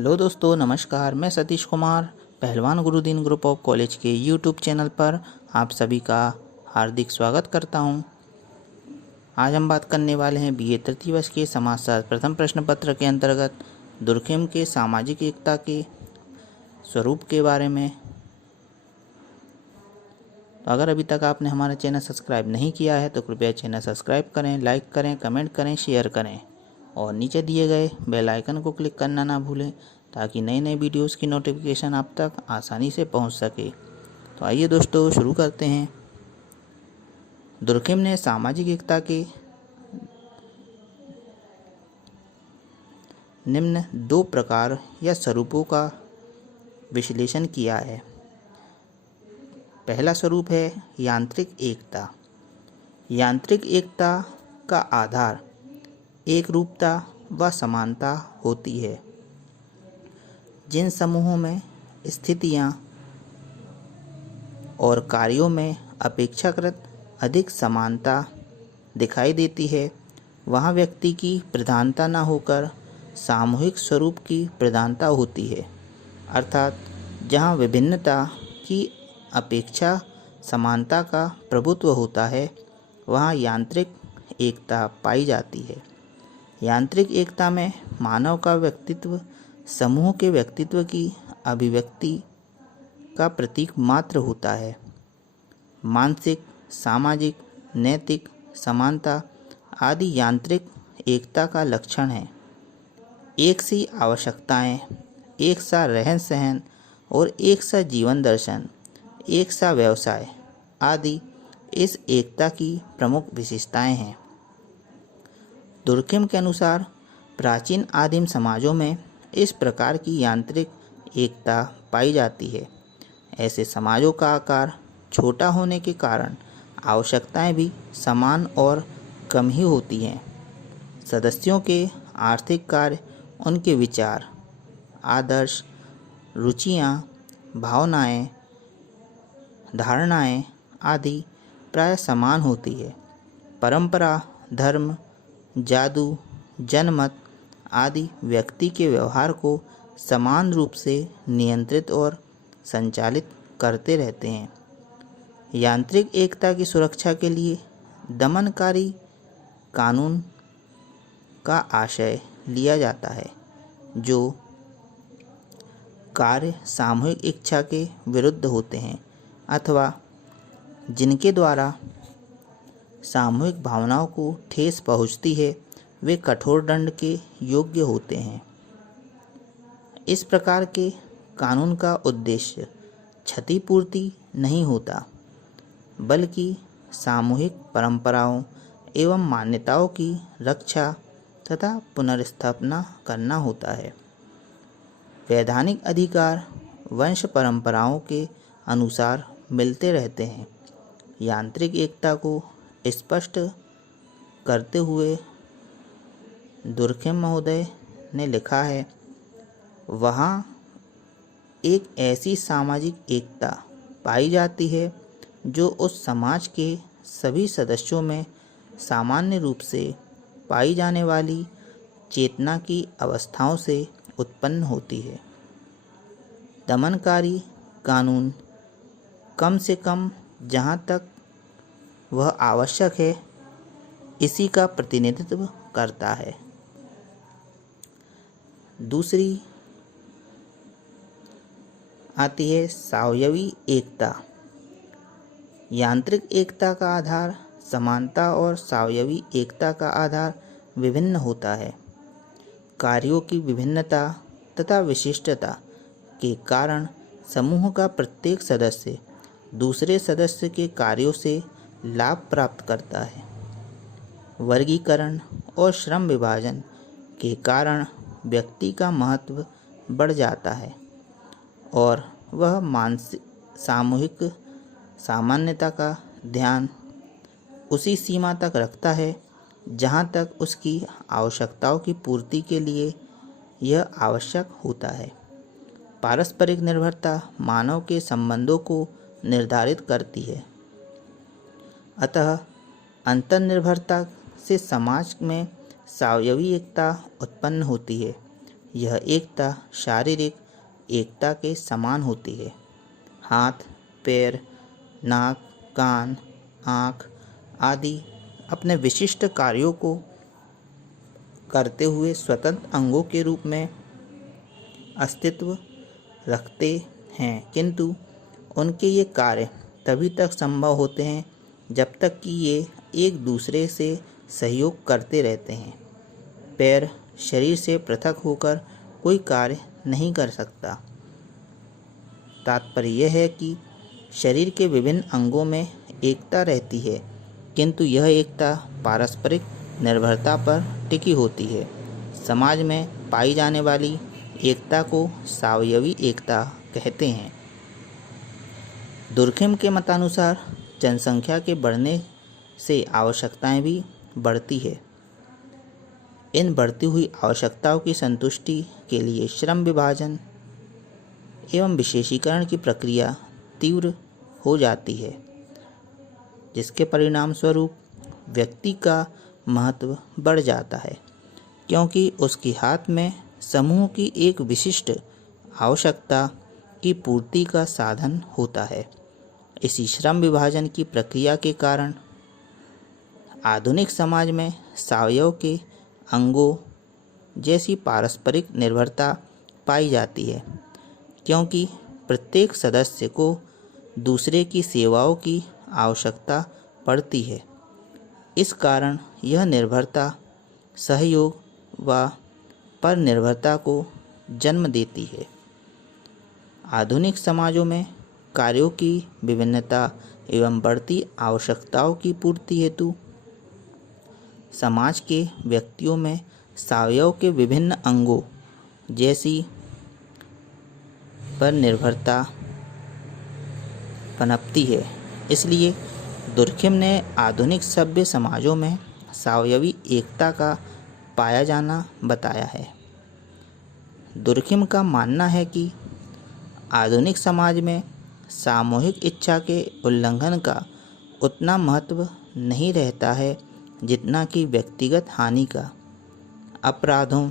Hello दोस्तों, नमस्कार। मैं सतीश कुमार पहलवान गुरुदीन ग्रुप ऑफ कॉलेज के यूट्यूब चैनल पर आप सभी का हार्दिक स्वागत करता हूं। आज हम बात करने वाले हैं बीए तृतीय वर्ष के समाजशास्त्र प्रथम प्रश्न पत्र के अंतर्गत दुर्खेम के सामाजिक एकता के स्वरूप के बारे में। तो अगर अभी तक आपने हमारा चैनल सब्सक्राइब नहीं किया है तो कृपया चैनल सब्सक्राइब करें, लाइक करें, कमेंट करें, शेयर करें और नीचे दिए गए बेल आइकन को क्लिक करना ना भूलें ताकि नए नए वीडियोस की नोटिफिकेशन आप तक आसानी से पहुंच सके। तो आइए दोस्तों शुरू करते हैं। दुर्खेम ने सामाजिक एकता के निम्न दो प्रकार या स्वरूपों का विश्लेषण किया है। पहला स्वरूप है यांत्रिक एकता। यांत्रिक एकता का आधार एक रूपता व समानता होती है। जिन समूहों में स्थितियां और कार्यों में अपेक्षाकृत अधिक समानता दिखाई देती है, वहाँ व्यक्ति की प्रधानता न होकर सामूहिक स्वरूप की प्रधानता होती है। अर्थात जहाँ विभिन्नता की अपेक्षा समानता का प्रभुत्व होता है, वहाँ यांत्रिक एकता पाई जाती है। यांत्रिक एकता में मानव का व्यक्तित्व समूह के व्यक्तित्व की अभिव्यक्ति का प्रतीक मात्र होता है। मानसिक, सामाजिक, नैतिक समानता आदि यांत्रिक एकता का लक्षण है। एक सी आवश्यकताएं, एक सा रहन सहन और एक सा जीवन दर्शन, एक सा व्यवसाय आदि इस एकता की प्रमुख विशेषताएं हैं। दुर्खेम के अनुसार प्राचीन आदिम समाजों में इस प्रकार की यांत्रिक एकता पाई जाती है। ऐसे समाजों का आकार छोटा होने के कारण आवश्यकताएं भी समान और कम ही होती हैं। सदस्यों के आर्थिक कार्य, उनके विचार, आदर्श, रुचियां, भावनाएं, धारणाएं आदि प्राय समान होती है। परंपरा, धर्म, जादू, जनमत आदि व्यक्ति के व्यवहार को समान रूप से नियंत्रित और संचालित करते रहते हैं। यांत्रिक एकता की सुरक्षा के लिए दमनकारी कानून का आश्रय लिया जाता है, जो कार्य सामूहिक इच्छा के विरुद्ध होते हैं अथवा जिनके द्वारा सामूहिक भावनाओं को ठेस पहुंचती है, वे कठोर दंड के योग्य होते हैं। इस प्रकार के कानून का उद्देश्य क्षतिपूर्ति नहीं होता, बल्कि सामूहिक परंपराओं एवं मान्यताओं की रक्षा तथा पुनर्स्थापना करना होता है। वैधानिक अधिकार वंश परंपराओं के अनुसार मिलते रहते हैं। यांत्रिक एकता को स्पष्ट करते हुए दुर्खेम महोदय ने लिखा है, वहाँ एक ऐसी सामाजिक एकता पाई जाती है जो उस समाज के सभी सदस्यों में सामान्य रूप से पाई जाने वाली चेतना की अवस्थाओं से उत्पन्न होती है। दमनकारी कानून कम से कम जहाँ तक वह आवश्यक है इसी का प्रतिनिधित्व करता है। दूसरी आती है सावयवी एकता। यांत्रिक एकता का आधार समानता और सावयवी एकता का आधार विभिन्न होता है। कार्यों की विभिन्नता तथा विशिष्टता के कारण समूह का प्रत्येक सदस्य दूसरे सदस्य के कार्यों से लाभ प्राप्त करता है। वर्गीकरण और श्रम विभाजन के कारण व्यक्ति का महत्व बढ़ जाता है और वह मानसिक सामूहिक सामान्यता का ध्यान उसी सीमा तक रखता है जहाँ तक उसकी आवश्यकताओं की पूर्ति के लिए यह आवश्यक होता है। पारस्परिक निर्भरता मानव के संबंधों को निर्धारित करती है। अतः अंतर्निर्भरता से समाज में सावयवी एकता उत्पन्न होती है। यह एकता शारीरिक एकता के समान होती है। हाथ, पैर, नाक, कान, आँख आदि अपने विशिष्ट कार्यों को करते हुए स्वतंत्र अंगों के रूप में अस्तित्व रखते हैं, किंतु उनके ये कार्य तभी तक संभव होते हैं जब तक कि ये एक दूसरे से सहयोग करते रहते हैं। पैर शरीर से पृथक होकर कोई कार्य नहीं कर सकता। तात्पर्य यह है कि शरीर के विभिन्न अंगों में एकता रहती है, किंतु यह एकता पारस्परिक निर्भरता पर टिकी होती है। समाज में पाई जाने वाली एकता को सावयवी एकता कहते हैं। दुर्खिम के मतानुसार जनसंख्या के बढ़ने से आवश्यकताएं भी बढ़ती है। इन बढ़ती हुई आवश्यकताओं की संतुष्टि के लिए श्रम विभाजन एवं विशेषीकरण की प्रक्रिया तीव्र हो जाती है, जिसके परिणाम स्वरूप व्यक्ति का महत्व बढ़ जाता है, क्योंकि उसके हाथ में समूह की एक विशिष्ट आवश्यकता की पूर्ति का साधन होता है। इसी श्रम विभाजन की प्रक्रिया के कारण आधुनिक समाज में सावयव के अंगों जैसी पारस्परिक निर्भरता पाई जाती है, क्योंकि प्रत्येक सदस्य को दूसरे की सेवाओं की आवश्यकता पड़ती है। इस कारण यह निर्भरता सहयोग व परनिर्भरता को जन्म देती है। आधुनिक समाजों में कार्यों की विभिन्नता एवं बढ़ती आवश्यकताओं की पूर्ति हेतु समाज के व्यक्तियों में सावयव के विभिन्न अंगों जैसी पर निर्भरता पनपती है। इसलिए दुर्खिम ने आधुनिक सभ्य समाजों में सावयवी एकता का पाया जाना बताया है। दुर्खिम का मानना है कि आधुनिक समाज में सामूहिक इच्छा के उल्लंघन का उतना महत्व नहीं रहता है जितना कि व्यक्तिगत हानि का। अपराधों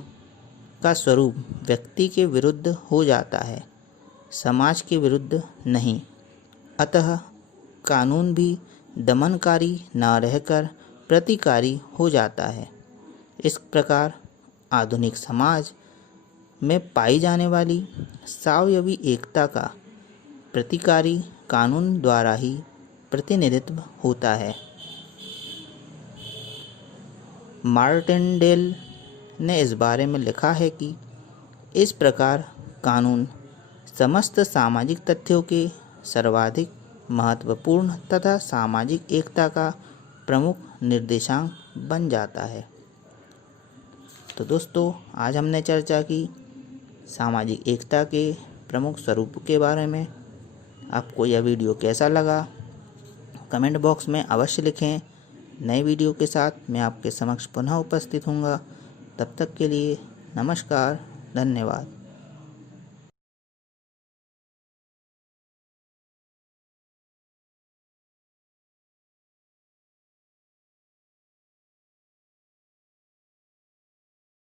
का स्वरूप व्यक्ति के विरुद्ध हो जाता है, समाज के विरुद्ध नहीं। अतः कानून भी दमनकारी न रहकर प्रतिकारी हो जाता है। इस प्रकार आधुनिक समाज में पाई जाने वाली सावयवी एकता का प्रतिकारी कानून द्वारा ही प्रतिनिधित्व होता है। मार्टिनडेल ने इस बारे में लिखा है कि इस प्रकार कानून समस्त सामाजिक तथ्यों के सर्वाधिक महत्वपूर्ण तथा सामाजिक एकता का प्रमुख निर्देशांक बन जाता है। तो दोस्तों, आज हमने चर्चा की सामाजिक एकता के प्रमुख स्वरूप के बारे में। आपको यह वीडियो कैसा लगा कमेंट बॉक्स में अवश्य लिखें। नए वीडियो के साथ मैं आपके समक्ष पुनः उपस्थित हूँगा। तब तक के लिए नमस्कार, धन्यवाद।